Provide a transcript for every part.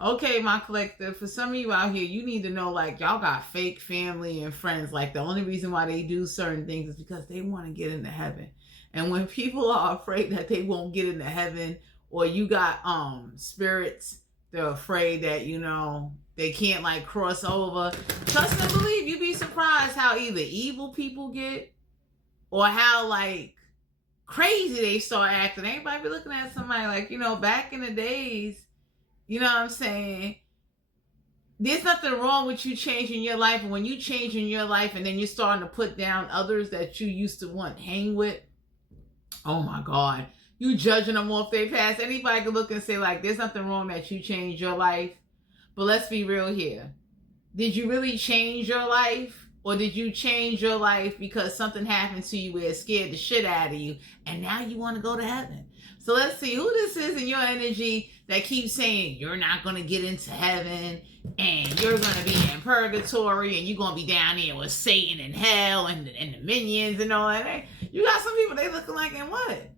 Okay, my collective, for some of you out here, you need to know like y'all got fake family and friends. Like the only reason why they do certain things is because they want to get into heaven. And when people are afraid that they won't get into heaven, or you got spirits, they're afraid that, they can't like cross over. Trust and believe, you'd be surprised how either evil people get or how like crazy they start acting. Everybody be looking at somebody like, back in the days, you know what I'm saying? There's nothing wrong with you changing your life. And when you change in your life and then you're starting to put down others that you used to want to hang with, oh my God, you judging them off their past. Anybody can look and say like, there's nothing wrong that you changed your life. But let's be real here. Did you really change your life? Or did you change your life because something happened to you where it scared the shit out of you and now you want to go to heaven? So let's see who this is in your energy that keeps saying you're not going to get into heaven and you're going to be in purgatory and you're going to be down there with Satan and hell and the minions and all that. You got some people, they looking like, and what?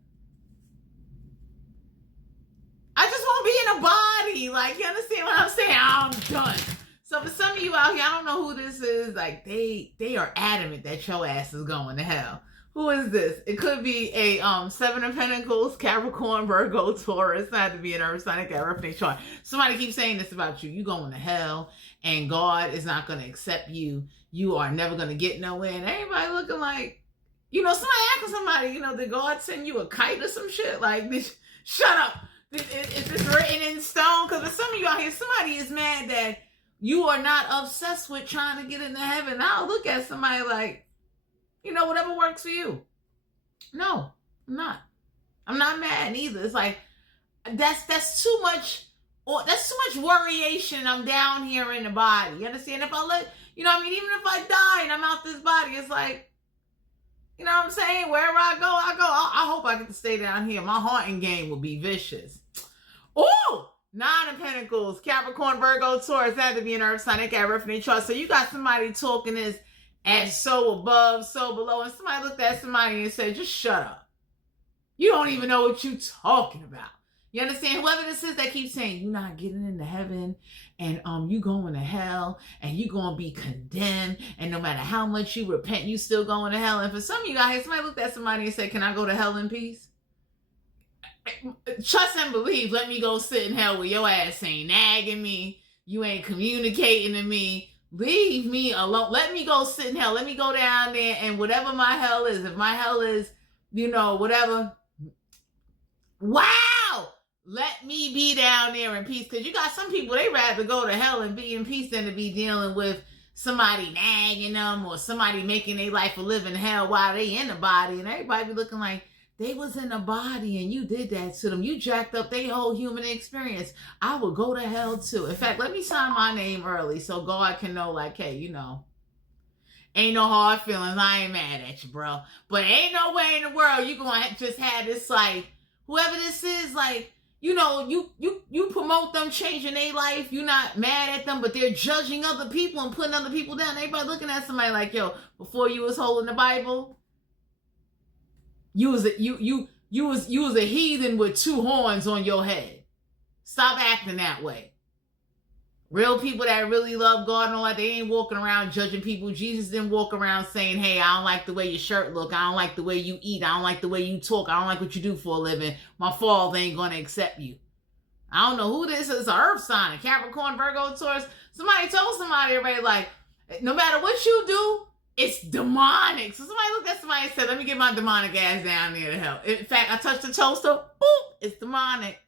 I just want to be in a body. Like, you understand what I'm saying? I'm done. So for some of you out here, I don't know who this is. Like, they are adamant that your ass is going to hell. Who is this? It could be a Seven of Pentacles, Capricorn, Virgo, Taurus. It had to be an Earth sign, Earth chart. Somebody keeps saying this about you. You going to hell, and God is not going to accept you. You are never going to get nowhere. And everybody looking like, somebody asking somebody, did God send you a kite or some shit? Like, shut up. Is this written in stone? Because for some of you out here, somebody is mad that you are not obsessed with trying to get into heaven. I'll look at somebody like, whatever works for you. No, I'm not. I'm not mad either. It's like, that's too much, or that's too much worryation. I'm down here in the body. You understand? If I even if I die and I'm out this body, it's like, you know what I'm saying? Wherever I go, I go. I hope I get to stay down here. My haunting game will be vicious. Ooh! Nine of Pentacles, Capricorn, Virgo, Taurus. That had to be an Earth sign, Earth chart. So you got somebody talking this as so above, so below, and somebody looked at somebody and said, just shut up. You don't even know what you're talking about. You understand? Whoever this is that keeps saying, you're not getting into heaven, and you going to hell, and you going to be condemned, and no matter how much you repent, you still going to hell. And for some of you guys, somebody looked at somebody and said, can I go to hell in peace? Trust and believe, let me go sit in hell where your ass ain't nagging me, you ain't communicating to me, leave me alone, let me go sit in hell, let me go down there, and whatever my hell is, if my hell is, whatever, wow, let me be down there in peace. Because you got some people, they rather go to hell and be in peace than to be dealing with somebody nagging them or somebody making their life a living hell while they in the body, and everybody be looking like, they was in a body and you did that to them. You jacked up their whole human experience. I would go to hell too. In fact, let me sign my name early so God can know, like, hey, ain't no hard feelings. I ain't mad at you, bro. But ain't no way in the world you gonna just have this, like, whoever this is, like, you promote them changing their life. You're not mad at them, but they're judging other people and putting other people down. Everybody looking at somebody like, yo, before you was holding the Bible, you was a heathen with two horns on your head. Stop acting that way. Real people that really love God and all that, they ain't walking around judging people. Jesus didn't walk around saying, hey, I don't like the way your shirt look. I don't like the way you eat. I don't like the way you talk. I don't like what you do for a living. My father ain't going to accept you. I don't know who this is. It's an Earth sign, Capricorn, Virgo, Taurus. Somebody told somebody already, like, no matter what you do, it's demonic. So somebody looked at somebody and said, let me get my demonic ass down there to hell. In fact, I touched the toaster. Boop, it's demonic.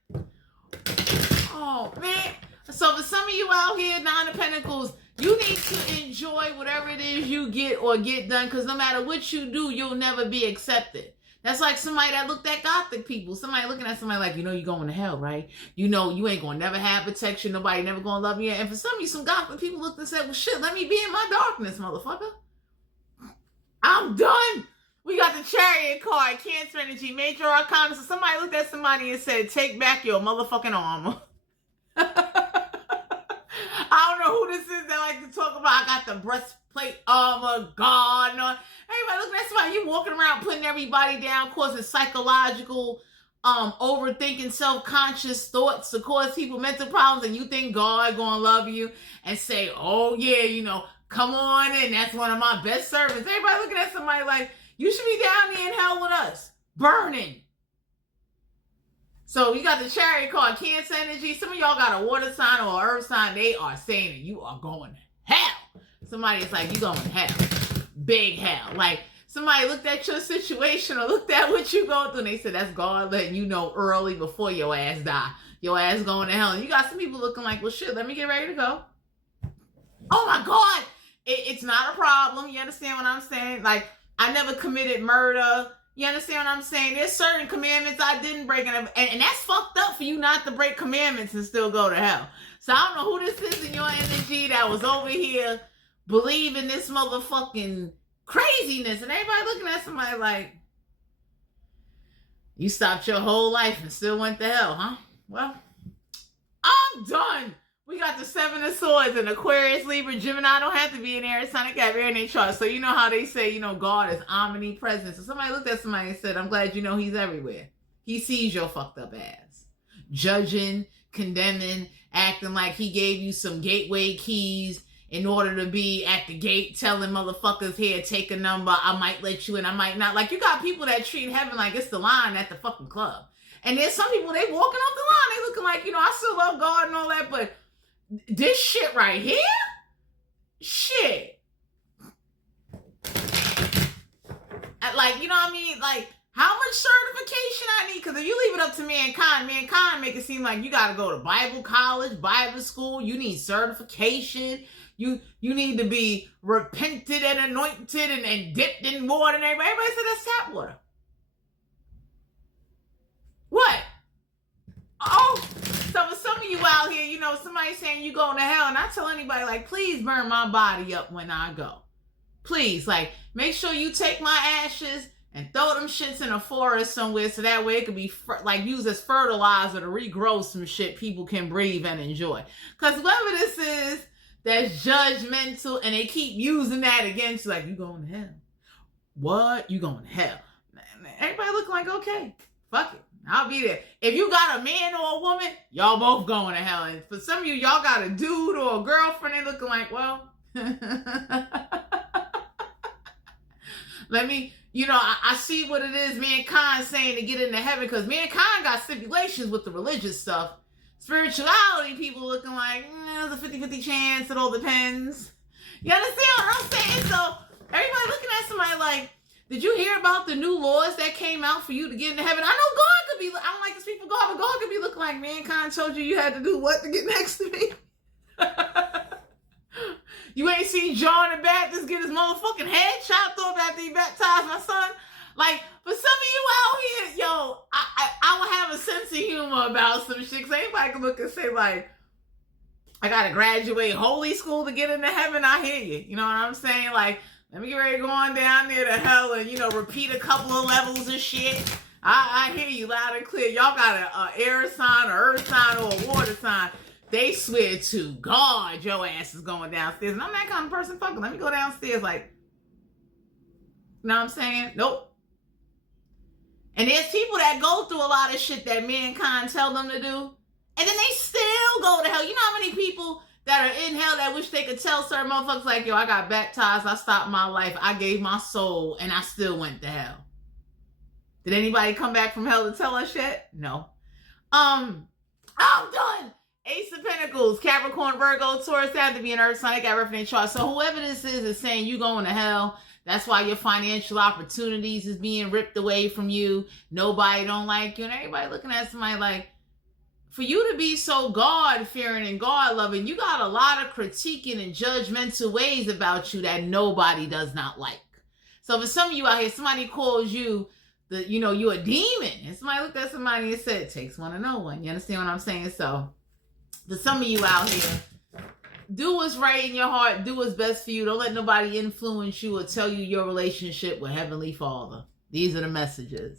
Oh, man. So for some of you out here, Nine of Pentacles, you need to enjoy whatever it is you get or get done, because no matter what you do, you'll never be accepted. That's like somebody that looked at Gothic people. Somebody looking at somebody like, you're going to hell, right? You ain't going to never have protection. Nobody never going to love you. And for some of you, some Gothic people looked and said, well, shit, let me be in my darkness, motherfucker. I'm done. We got the Chariot card, Cancer energy, Major Arcana. So somebody looked at somebody and said, take back your motherfucking armor. I don't know who this is that like to talk about. I got the breastplate armor, God. No. Everybody looking at somebody, you walking around putting everybody down, causing psychological overthinking self-conscious thoughts to cause people mental problems, and you think God gonna love you and say, oh yeah, you know, come on in, that's one of my best servants. Everybody looking at somebody like, you should be down there in hell with us, burning. So you got the Chariot card, Cancer energy. Some of y'all got a water sign or an earth sign. They are saying that you are going to hell. Somebody's like, you going to hell. Big hell. Like, somebody looked at your situation or looked at what you going through, and they said, that's God letting you know early before your ass die. Your ass going to hell. And you got some people looking like, well, shit, let me get ready to go. Oh, my God. It's not a problem. You understand what I'm saying? Like, I never committed murder. You understand what I'm saying? There's certain commandments I didn't break, and that's fucked up for you not to break commandments and still go to hell. So I don't know who this is in your energy that was over here believing this motherfucking craziness, and everybody looking at somebody like, you stopped your whole life and still went to hell, huh? Well, I'm done. We got the Seven of Swords and Aquarius, Libra, Gemini. Don't have to be an air sign. They got air in their chart. So you know how they say, you know, God is omnipresent. So somebody looked at somebody and said, I'm glad you know he's everywhere. He sees your fucked up ass. Judging, condemning, acting like he gave you some gateway keys in order to be at the gate telling motherfuckers, here, take a number. I might let you in, I might not. Like, you got people that treat heaven like it's the line at the fucking club. And there's some people, they walking off the line. They looking like, you know, I still love God and all that, but this shit right here? Shit. Like, you know what I mean? Like, how much certification I need? Because if you leave it up to mankind make it seem like you got to go to Bible college, Bible school. You need certification. You need to be repented and anointed and dipped in water and everybody. Everybody said that's tap water. What? Oh, so for some of you out here, you know, somebody saying you going to hell, and I tell anybody, like, please burn my body up when I go. Please, like, make sure you take my ashes and throw them shits in a forest somewhere so that way it could be, like, used as fertilizer to regrow some shit people can breathe and enjoy. Because whoever this is that's judgmental and they keep using that against you, like, you going to hell. What? You going to hell. Everybody looking like, okay, fuck it. I'll be there. If you got a man or a woman, y'all both going to hell. And for some of you, y'all got a dude or a girlfriend, they looking like, well, let me, you know, I see what it is mankind saying to get into heaven, because mankind got stipulations with the religious stuff. Spirituality, people looking like, there's a 50-50 chance, it all depends. You understand what I'm saying? So everybody looking at somebody like, did you hear about the new laws that came out for you to get into heaven? I know God could be, I don't like to speak for God, but God could be looking like, mankind told you had to do what to get next to me? You ain't seen John the Baptist get his motherfucking head chopped off after he baptized my son? Like, for some of you out here, yo, I will have a sense of humor about some shit, because anybody can look and say, like, I gotta graduate holy school to get into heaven. I hear you. You know what I'm saying? Like, let me get ready to go on down there to hell and, you know, repeat a couple of levels of shit. I hear you loud and clear. Y'all got an air sign, or earth sign, or a water sign. They swear to God your ass is going downstairs. And I'm that kind of person. Fuck it. Let me go downstairs. Like, you know what I'm saying? Nope. And there's people that go through a lot of shit that mankind tell them to do, and then they still go to hell. You know how many people that are in hell that wish they could tell certain motherfuckers like, yo, I got baptized, I stopped my life, I gave my soul, and I still went to hell. Did anybody come back from hell to tell us yet? No. I'm done. Ace of Pentacles, Capricorn, Virgo, Taurus, have to be an earth sign. I got reference chart. So whoever this is saying you going to hell. That's why your financial opportunities is being ripped away from you. Nobody don't like you. And everybody looking at somebody like, for you to be so God-fearing and God-loving, you got a lot of critiquing and judgmental ways about you that nobody does not like. So for some of you out here, somebody calls you, you're a demon. And somebody looked at somebody and said, it takes one to know one. You understand what I'm saying? So for some of you out here, do what's right in your heart. Do what's best for you. Don't let nobody influence you or tell you your relationship with Heavenly Father. These are the messages.